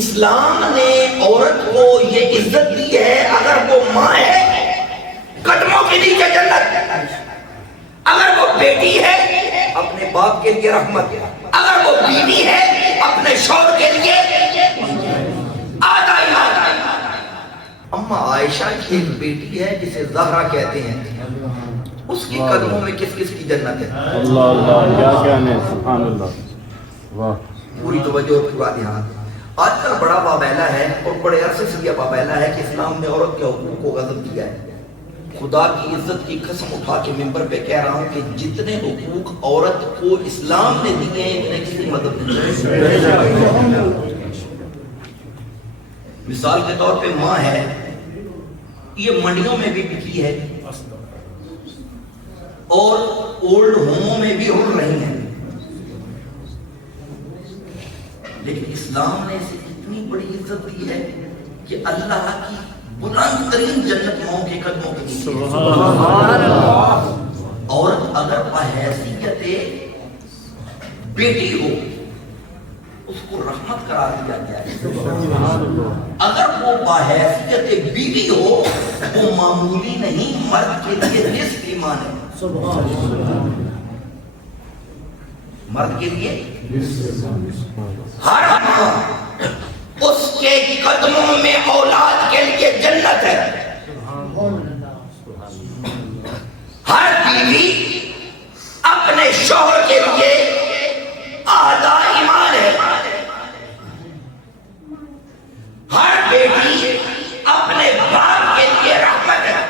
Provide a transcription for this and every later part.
اسلام نے عورت کو یہ عزت دی ہے، اگر وہ ماں ہے قدموں کے نیچے جنت، اگر وہ بیٹی ہے اپنے باپ کے لیے رحمت، اگر وہ بیوی ہے اپنے شوہر کے لیے آدھا ایمان۔ اما عائشہ کی ایک بیٹی ہے جسے زہرا کہتے ہیں، اس کی قدموں میں کس کس کی جنت ہے؟ اللہ اللہ، کیا کہنے، سبحان اللہ، واہ، پوری توجہ اور پورا دھیان۔ آج کل بڑا بابیلا ہے اور بڑے عرصے سے یہ بابیلا ہے کہ اسلام نے عورت کے حقوق کو غصب کیا ہے۔ خدا کی عزت کی قسم اٹھا کے ممبر پہ کہہ رہا ہوں کہ جتنے حقوق عورت کو اسلام نے دیے ہیں انہیں کسی مدد نہیں۔ مثال کے طور پہ ماں ہے، یہ منڈیوں میں بھی بکری ہے اور اولڈ ہوموں میں بھی اڑ رہی ہیں، لیکن اسلام نے اسے اتنی بڑی عزت دی ہے کہ اللہ کی بلند ترین جنت ماؤں کے قدموں کے نیچے۔ عورت اگر بحیثیت بیٹی ہو اس کو رحمت قرار دیا گیا ہے، اگر وہ بحیثیت بیوی ہو وہ معمولی نہیں، مرد کے لیے نصف ایمان ہے۔ مرد کے لیے ہر ماں اس کے قدموں میں اولاد کے لیے جنت ہے، ہر بیوی اپنے شوہر کے لیے آدھا ایمان ہے، ہر بیٹی اپنے باپ کے لیے رحمت ہے۔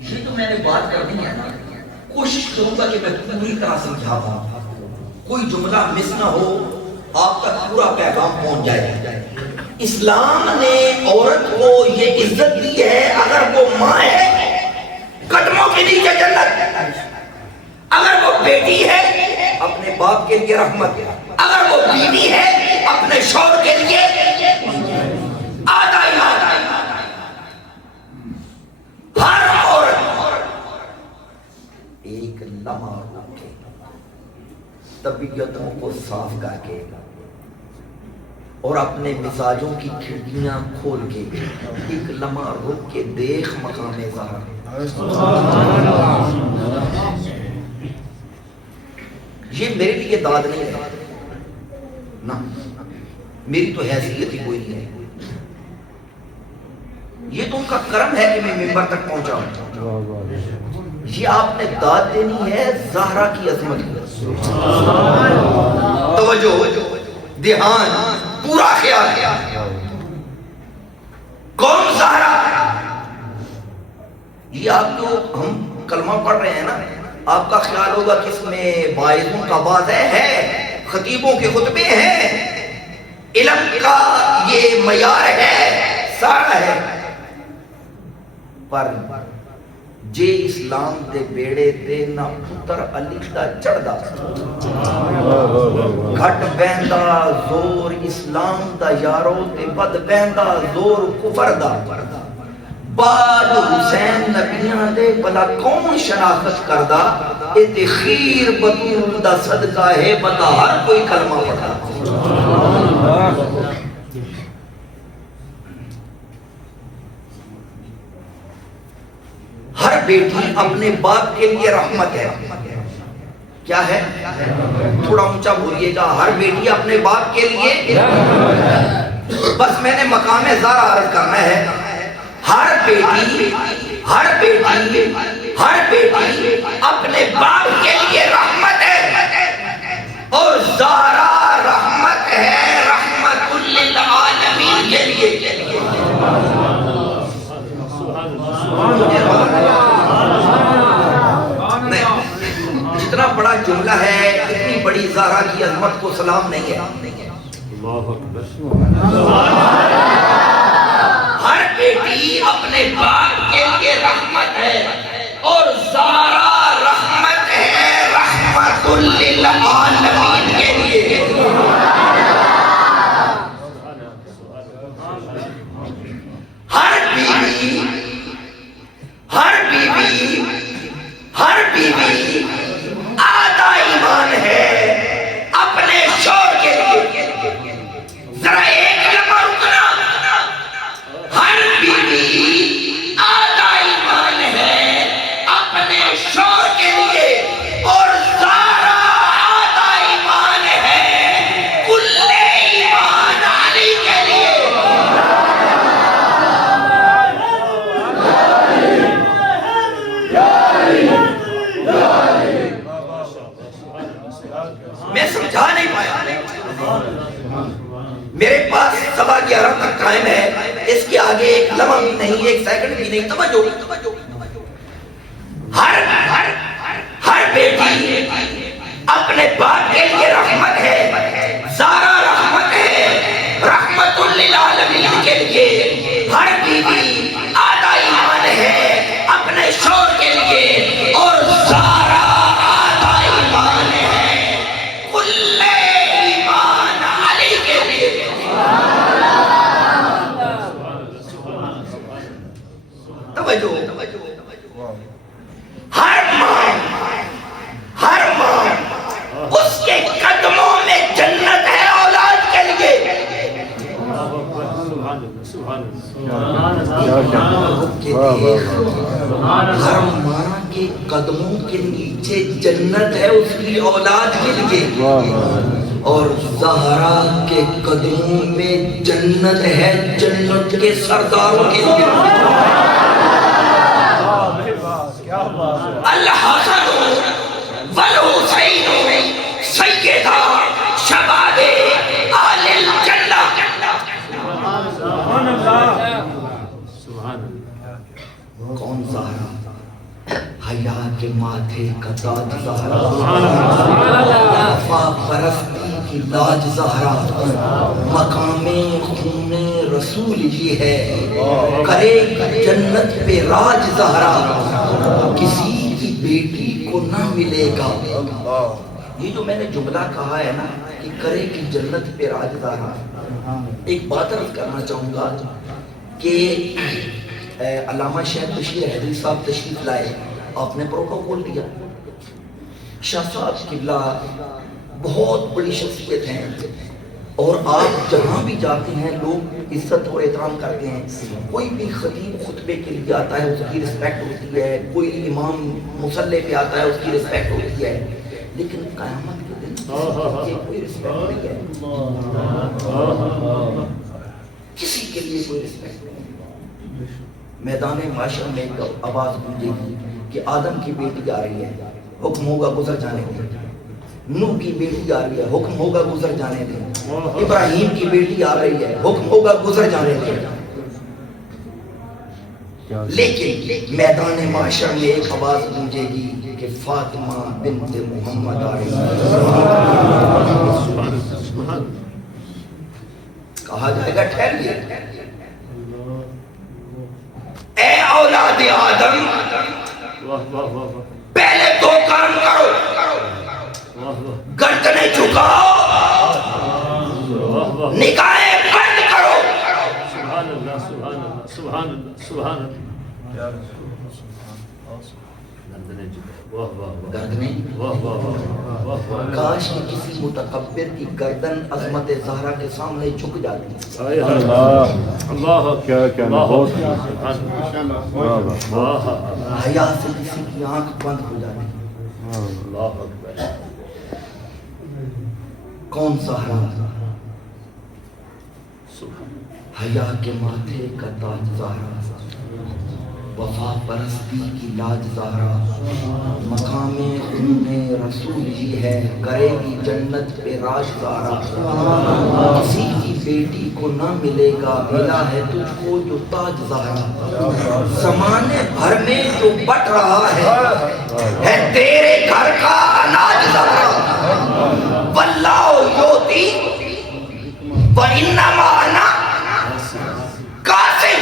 یہ تو میں نے بات کرنی ہے نا، کوشش کروں گا کہ میں پوری طرح سمجھا پاؤں، کوئی جملہ مس نہ ہو، آپ تک پورا پیغام پہنچ جائے۔ اسلام نے عورت کو یہ عزت دی ہے، اگر وہ ماں ہے قدموں کے نیچے جنت، اگر وہ بیٹی ہے اپنے باپ کے لیے رحمت، اگر وہ بیوی ہے اپنے شوہر کے لیے آدھا ایمان۔ ہر عورت ایک لمحہ رک کے طبیعتوں کو صاف کر کے اور اپنے مزاجوں کی کھڑکیاں کھول کے ایک لمحہ رک کے دیکھ مقام زہرا۔ یہ میرے لیے داد نہیں ہے نہ، میری تو حیثیت ہی کوئی نہیں ہے، یہ تو ان کا کرم ہے کہ میں ممبر تک پہنچا ہوں۔ یہ آپ نے داد دینی ہے زہرا کی عظمت کو۔ توجہ، دھیان، پورا خیال۔ کون زہرا؟ یہ آپ جو ہم کلمہ پڑھ رہے ہیں نا، آپ کا خیال ہوگا کہ اس میں واعظوں کا واضح ہے، خطیبوں کے خطبے ہیں، علم کا یہ معیار ہے، سارا ہے، پر جے اسلام دے بیڑے تے نہ پتر علی دا چڑھدا، گھٹ بہندا زور اسلام دا یارو تے بد بہندا زور کفر دا، بعد حسین نبیاں دے بلا کون شناخت کردا، اے تے خیر بطول دا صدقہ ہے بتا ہر کوئی کلمہ پڑھا۔ ہر بیٹی اپنے باپ کے لیے رحمت ہے، کیا ہے؟ تھوڑا اونچا بولیے گا، ہر بیٹی اپنے باپ کے لیے، بس میں نے مقام زہرا عرض کرنا ہے، ہر بیٹی اپنے باپ کے لیے رحمت ہے، اور زہرا رحمت ہے، رحمت للعالمین کے لیے۔ جتنا بڑا جملہ ہے اتنی بڑی زہرا کی عظمت کو سلام نہیں ہے۔ ہر بیٹی اپنے باپ کے لیے رحمت ہے اور زہرا رحمت ہے، رحمت للعالمین کے لیے۔ ہر بیوی آدھا ایمان ہے، میں سمجھا نہیں پایا. میرے پاس 11:15 تک ٹائم ہے, اس کے آگے ایک لمحہ بھی نہیں, ایک سیکنڈ بھی نہیں. توجہ, ہر بیٹی اپنے باپ کے لیے رحمت ہے. زہرا رحمت ہے, رحمت للعالمین کے لیے. ہر بیوی آدھا ایمان ہے اپنے شوہر کے لیے, اور زہرا آدھا ایمان ہے کل ایمان علی کے لیے. توجہ, ہر ماں اس کے قدموں میں جنت ہے اولاد کے لیے. ہر ماں کے قدموں کے نیچے جنت ہے اس کی اولاد کے لیے, اور زہرا کے قدموں میں جنت ہے جنت کے سرداروں کے لیے. الحسن والحسین سیدہ شباب اہل الجنہ. کون زہرا؟ حیا کے ماتھے کا تاج زہرا, وفا پرستی کی لاج زہرا, مقام خون رسول یہ ہے, کرے گی جنت پہ راج زہرا. کسی کی بیٹی کو نہ ملے گا, یہ جو میں نے جملہ کہا ہے نا کہ کرے گی جنت پہ راج زہرا, ایک بات عرض کرنا چاہوں گا کہ علامہ شیخ بشیر حیدری صاحب تشریف لائے, آپ نے پروٹوکول دیا. شاہ صاحب قبلہ بہت بڑی شخصیت ہیں, اور آپ جہاں بھی جاتے ہیں لوگ عزت اور احترام کرتے ہیں. کوئی بھی خطیب خطبے کے لیے آتا ہے اس کی رسپیکٹ ہوتی ہے, کوئی امام مصلی پہ آتا ہے اس کی رسپیکٹ ہوتی ہے, لیکن قیامت کے دن کوئی رسپیکٹ نہیں ہے, کسی کے لیے کوئی رسپیکٹ نہیں. میدان معاشر میں ایک آواز گونجے گی کہ آدم کی بیٹی آ رہی ہے, حکم ہوگا گزر جانے دیں. نوح کی بیٹی آ رہی ہے, حکم ہوگا گزر جانے دیں. ابراہیم کی بیٹی آ رہی ہے, حکم ہوگا گزر جانے دیں. لیکن میدان معاشر میں ایک آواز گونجے گی کہ فاطمہ بنت محمد آ رہی ہے. کہا جائے گا ٹھہریے, اے اولاد آدم, پہلے دو کام کرو, گردنیں جھکاؤ, نگاہیں بند کرو. سبحان اللہ, سبحان اللہ, سبحان اللہ, سبحان اللہ. کاش کسی متکبر کی گردن عظمت زہرا کے سامنے جھک جاتی. اللہ کیا کہنا, حیا سے کسی کی آنکھ بند ہو جاتی. کون زہرا؟ حیا کے ماتھے کا تاج زہرا, وفا پرستی کی لاج زہرا, مقام خون رسول ہی ہے, کرے گی جنت پہ راج زہرا. کسی کی بیٹی کو نہ ملے گا, ملا ہے تجھ کو جو تاج زہرا. زمانے بھر میں جو بٹ رہا ہے تیرے گھر کا اناج زہرا. واللہ یوتی وانما انا قاسم,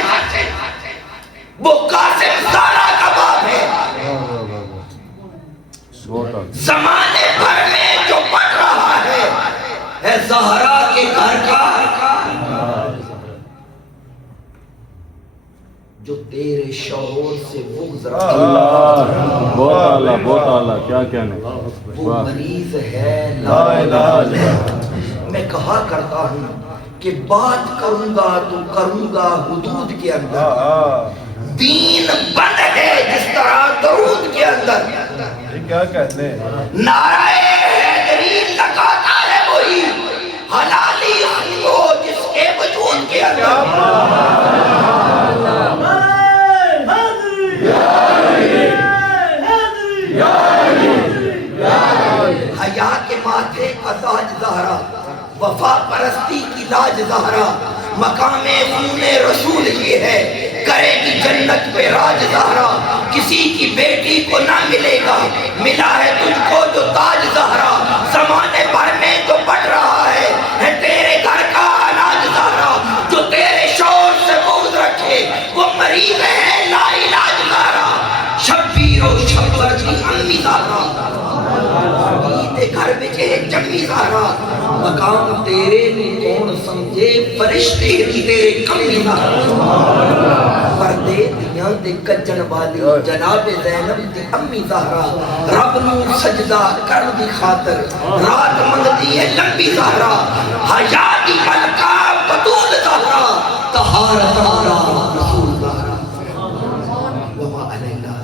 وہ قاسم زہرا کا باپ ہے. زمانے بھر میں جو بٹ رہا ہے زہرا کے گھر کا, جو تیرے شوہر سے بغض رکھتا. بہت اعلیٰ, بہت اعلیٰ, کیا کہنے. وہ مریض ہے لا الہ الا اللہ. میں کہا کرتا ہوں کہ بات کروں گا تو کروں گا حدود کے اندر, دین بند ہے جس طرح درود کے اندر. کیا کہتے ہیں, نعرہ حیدری لگاتا ہے وہی, حلالی ہو جس کے وجود کے اندر. حیات کے ماتھے کا تاج زہرا، وفا پرستی کی لاج زہرا، مقام خون رسول یہ ہے، کرے گی جنت پہ راج زہرا، کسی کی بیٹی کو نہ ملے گا، ملا ہے تجھ کو جو تاج زہرا، زمانے بھر میں تو بڑھ رہا ہے تیرے گھر کا اناج زہرا، جو تیرے شور سے بغض رکھے وہ مریض ہے لا علاج زہرا، شبیر و شبر کی امی زہرا، گھر میں جمی زہرا، مقام تیرے کون سمجھے فرشتے کی تیرے کمی زہرا، پردے دیاں دے کجن والی جناب زینب دی امی زہرا، رب نو سجدہ کر دی خاطر رات منگتی ہے لمبی زہرا، حیا کی ملکہ بطول زہرا، طہارت والا رسول زہرا، وما علینا